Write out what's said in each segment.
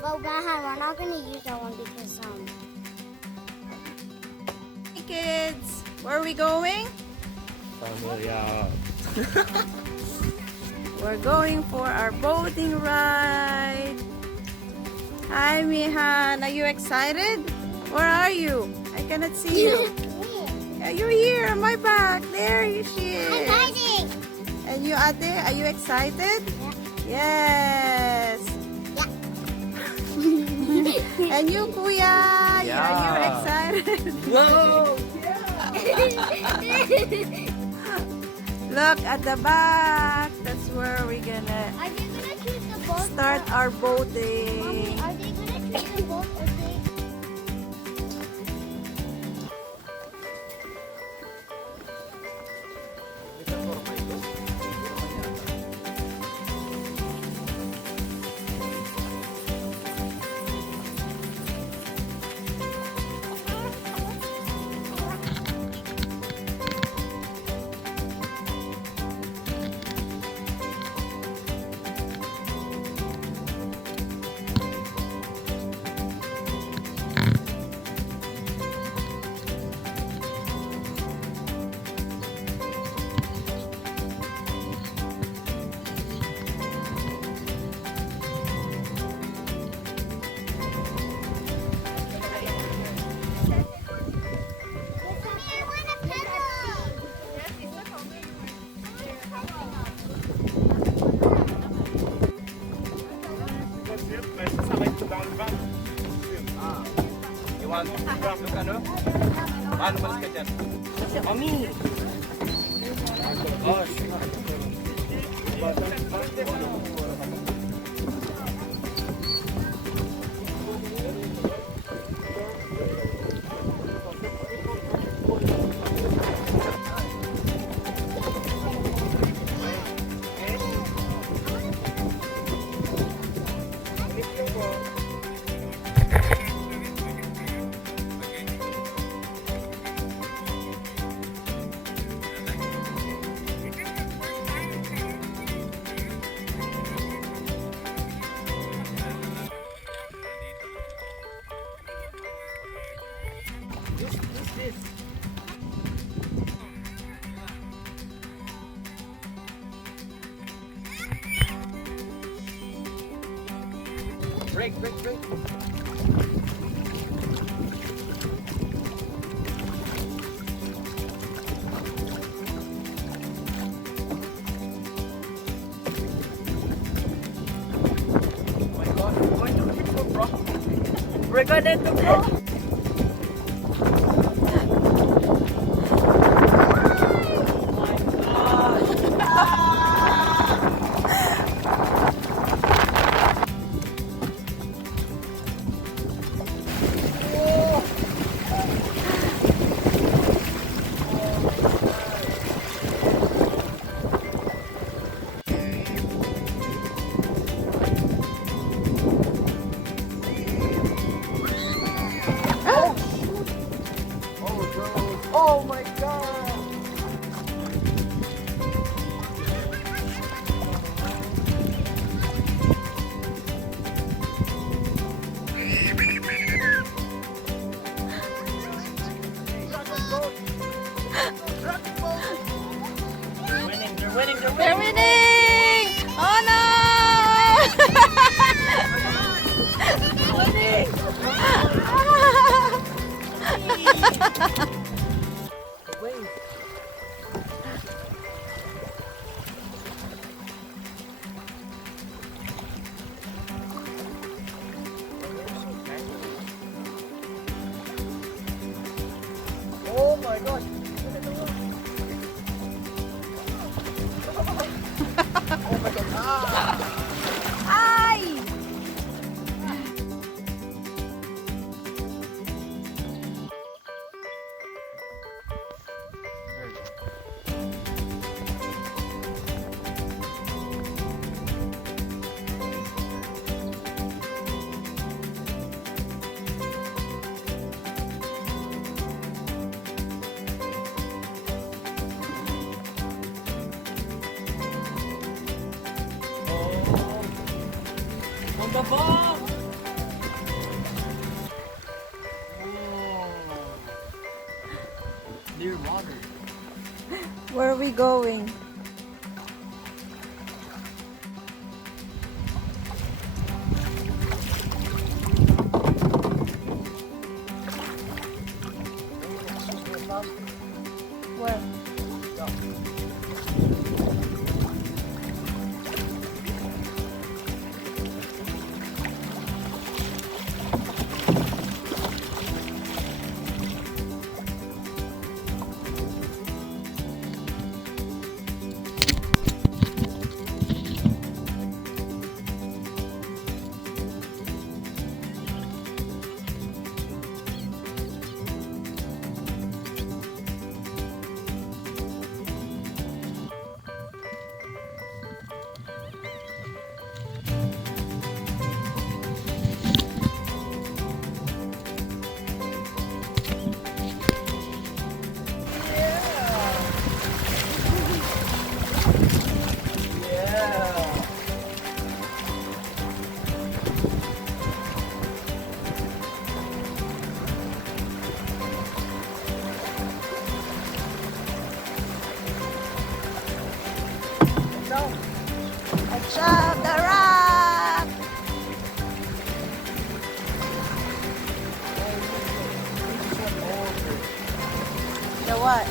but we're not gonna use that one because Hey kids, where are we going? Familiar. We're going for our boating ride. Hi Mihan, are you excited? Where are you? I cannot see you. Yeah, you're here on my back. There she is. I'm hiding. And you Ate, are you excited? Yeah. Yes. And you Kuya, are you excited? Whoa! Look at the back. That's where we're gonna Are they gonna choose the boat? start our boating. Mommy, are they gonna choose the boat or they? You want to grab the canoe? Paano malis ka dyan? Mami! Oh, break. Oh my God, we're going to the boat, bro. We're gonna do bro. Oh my God! They're winning! Oh no! Oh my gosh! Oh my God! Ay! the bomb! Oh. Near water. Where are we going? Where? Shove the rock! The what?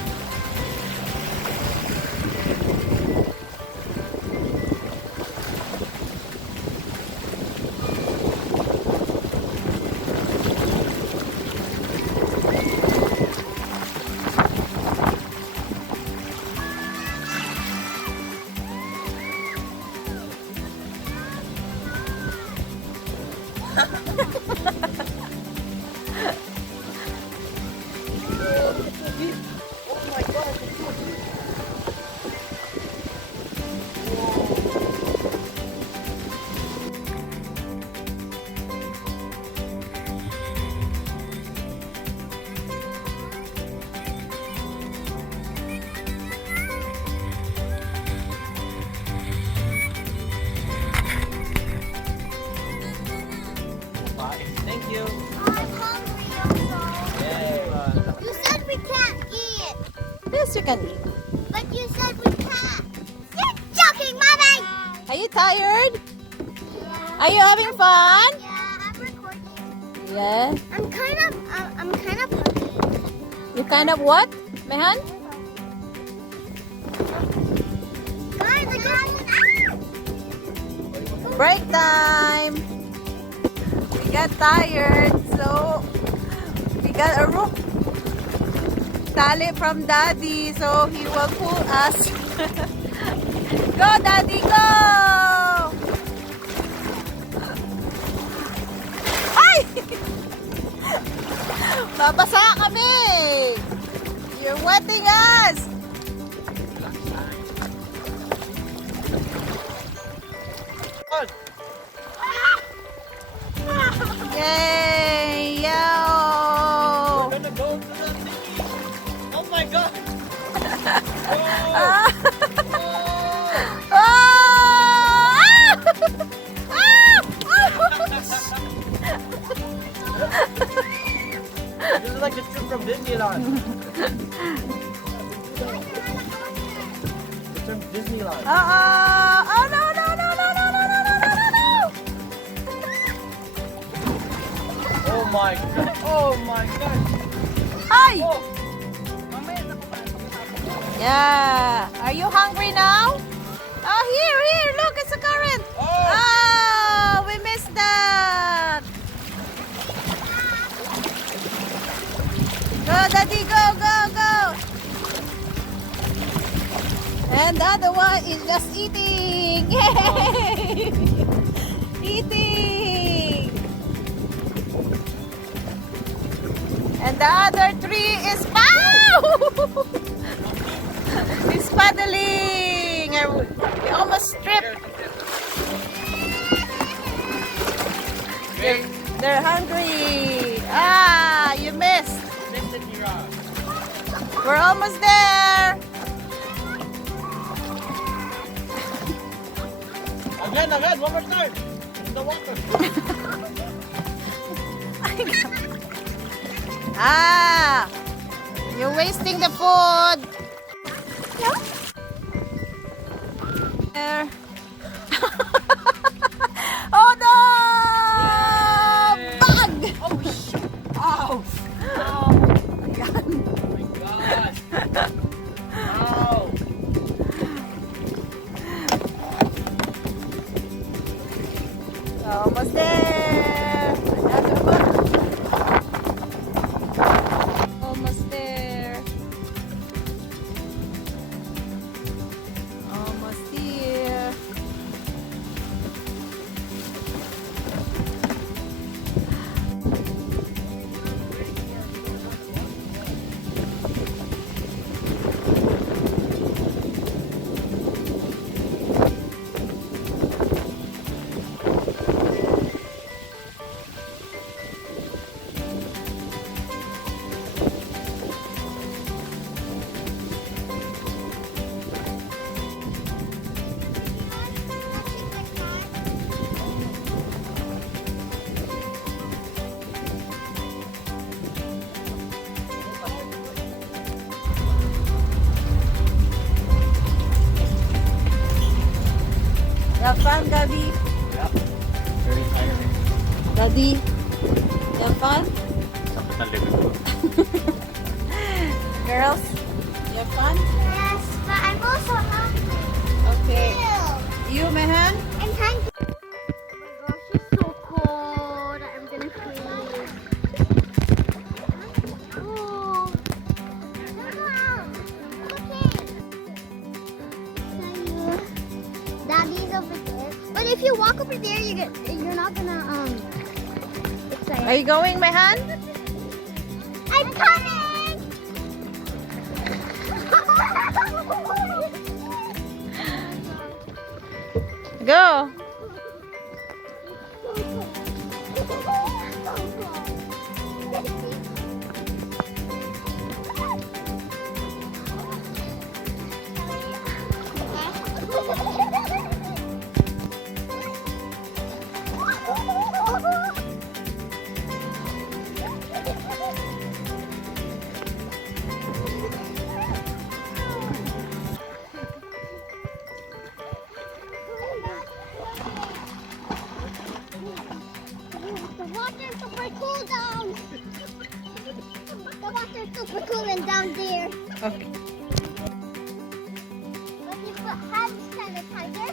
Oh my god, it's so deep. Thank you. I'm hungry also. Yay. You said we can't eat, Yes, you can eat. but you said we can't. You're joking, Mommy! Are you tired? Are you having fun? Yeah, I'm recording. Yes. I'm kind of hungry. You kind of what, Mehan? Guys, I got Break time. We got tired, so we got a rope tali from Daddy, so he will pull us. Go, Daddy, go! Ay! Babasa kami! You're wetting us! Yay! Yo! We're gonna go to the thingy. Oh my god. Ah! Oh. This is like the trip from Disneyland. It's from Disneyland. Oh no no no no no no no no no no! Oh my god. Oh my god. Hi! Oh. Yeah. Are you hungry now? Oh, here, look, it's a current. Oh. Oh, we missed that. Go, Daddy, go, go, go. And the other one is just eating. Yay! Eating. And the other three is He's paddling. We almost tripped. They're hungry. Ah, you missed. We're almost there. Again, one more time. in the water. Ah! You're wasting the food. There. Oh no! Bug! Oh, shoot. Ow. Oh my God. Oh my gosh. Ow. Almost there. Another one. Almost there. Almost here. Have fun, Gabi. Yeah. Very tiring. Daddy. Have fun? Sakit ang likod ko. Girls, you have fun? Yes, but I'm also hungry. Okay. Ew. You, Mehan? I'm hungry. Oh my gosh, it's so cold. I'm gonna freeze. Oh. Wow. Okay. Daddy's over there. But if you walk over there, you're not gonna excited. Are you going, Mehan? I'm coming. Go. The water's super cool down. The water's super cool and down there. Okay. But you put hand sanitizer.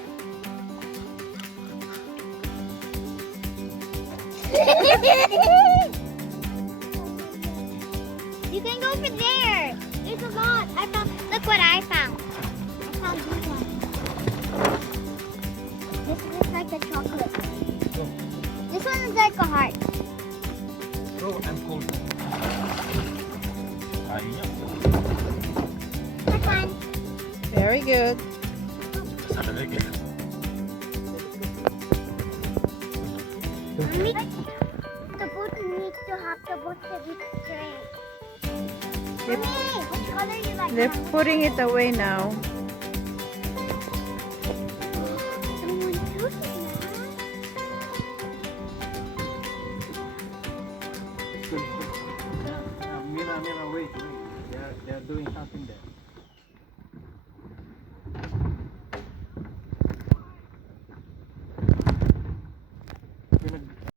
You can go over there. There's a lot. I found. Look what I found. I found this one. This looks like a chocolate. Go. This one is like a heart. Bro, I'm cold. Kaya. That's fine. Very good. Sa lamig eh. The boat needs to have the boat to be straight. Yep. Mommy, which color you like? They're putting it away now. Someone took it now.